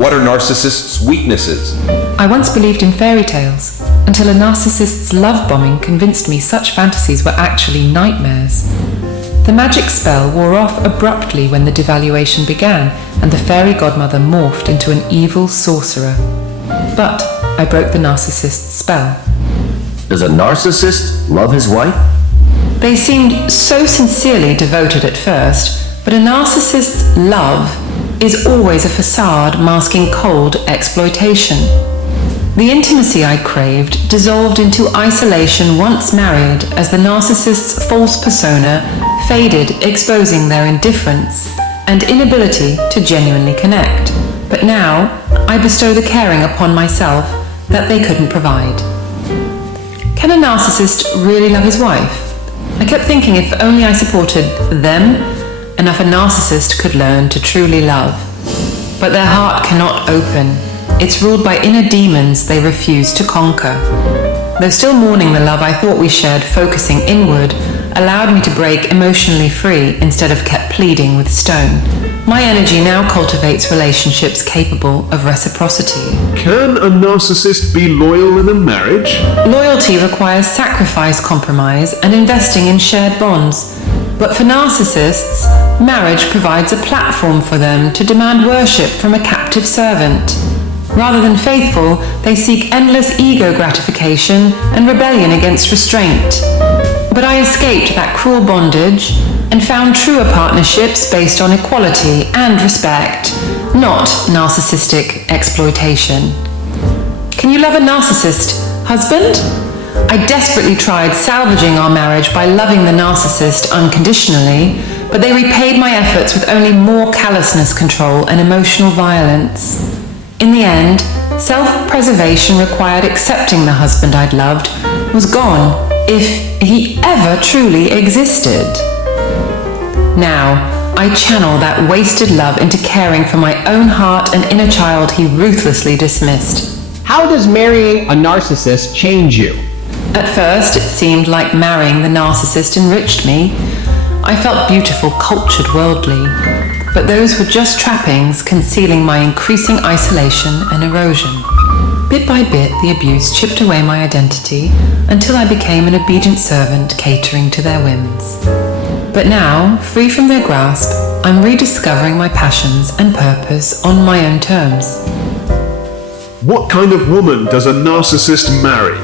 What are narcissists' weaknesses? I once believed in fairy tales, until a narcissist's love bombing convinced me such fantasies were actually nightmares. The magic spell wore off abruptly when the devaluation began, and the fairy godmother morphed into an evil sorcerer. But I broke the narcissist's spell. Does a narcissist love his wife? They seemed so sincerely devoted at first, but a narcissist's love is always a façade masking cold exploitation. The intimacy I craved dissolved into isolation once married as the narcissist's false persona faded, exposing their indifference and inability to genuinely connect. But now I bestow the caring upon myself that they couldn't provide. Can a narcissist really love his wife? I kept thinking if only I supported them, enough a narcissist could learn to truly love. But their heart cannot open. It's ruled by inner demons they refuse to conquer. Though still mourning the love I thought we shared, focusing inward allowed me to break emotionally free instead of kept pleading with stone. My energy now cultivates relationships capable of reciprocity. Can a narcissist be loyal in a marriage? Loyalty requires sacrifice, compromise, and investing in shared bonds. But for narcissists, marriage provides a platform for them to demand worship from a captive servant. Rather than faithful, they seek endless ego gratification and rebellion against restraint. But I escaped that cruel bondage and found truer partnerships based on equality and respect, not narcissistic exploitation. Can you love a narcissist, husband? I desperately tried salvaging our marriage by loving the narcissist unconditionally, but they repaid my efforts with only more callousness, control, and emotional violence. In the end, self-preservation required accepting the husband I'd loved was gone, if he ever truly existed. Now, I channel that wasted love into caring for my own heart and inner child he ruthlessly dismissed. How does marrying a narcissist change you? At first, it seemed like marrying the narcissist enriched me. I felt beautiful, cultured, worldly. But those were just trappings concealing my increasing isolation and erosion. Bit by bit, the abuse chipped away my identity until I became an obedient servant catering to their whims. But now, free from their grasp, I'm rediscovering my passions and purpose on my own terms. What kind of woman does a narcissist marry?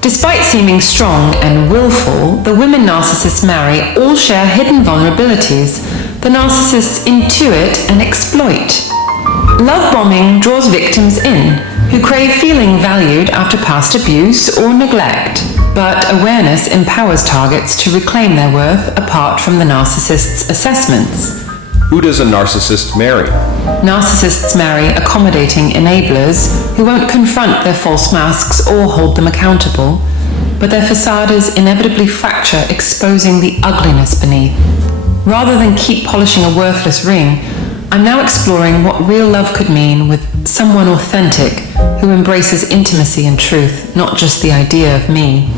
Despite seeming strong and willful, the women narcissists marry all share hidden vulnerabilities the narcissists intuit and exploit. Love bombing draws victims in, who crave feeling valued after past abuse or neglect. But awareness empowers targets to reclaim their worth apart from the narcissist's assessments. Who does a narcissist marry? Narcissists marry accommodating enablers who won't confront their false masks or hold them accountable, but their facades inevitably fracture, exposing the ugliness beneath. Rather than keep polishing a worthless ring, I'm now exploring what real love could mean with someone authentic who embraces intimacy and truth, not just the idea of me.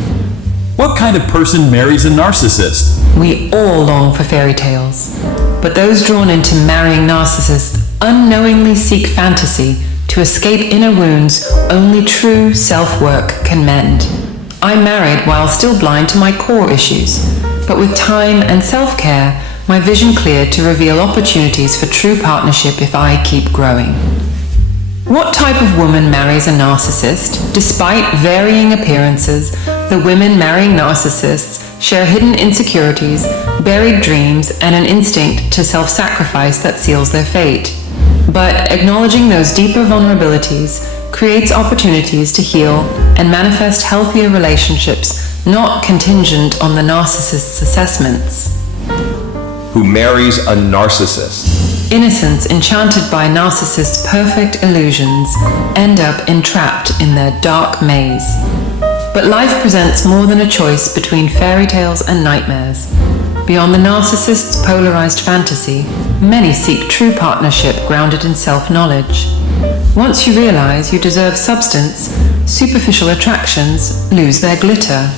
What kind of person marries a narcissist? We all long for fairy tales, but those drawn into marrying narcissists unknowingly seek fantasy to escape inner wounds only true self-work can mend. I married while still blind to my core issues, but with time and self-care, my vision cleared to reveal opportunities for true partnership if I keep growing. What type of woman marries a narcissist? Despite varying appearances, the women marrying narcissists share hidden insecurities, buried dreams, and an instinct to self-sacrifice that seals their fate. But acknowledging those deeper vulnerabilities creates opportunities to heal and manifest healthier relationships, not contingent on the narcissist's assessments. Who marries a narcissist? Innocents enchanted by narcissists' perfect illusions end up entrapped in their dark maze. But life presents more than a choice between fairy tales and nightmares. Beyond the narcissist's polarized fantasy, many seek true partnership grounded in self-knowledge. Once you realize you deserve substance, superficial attractions lose their glitter.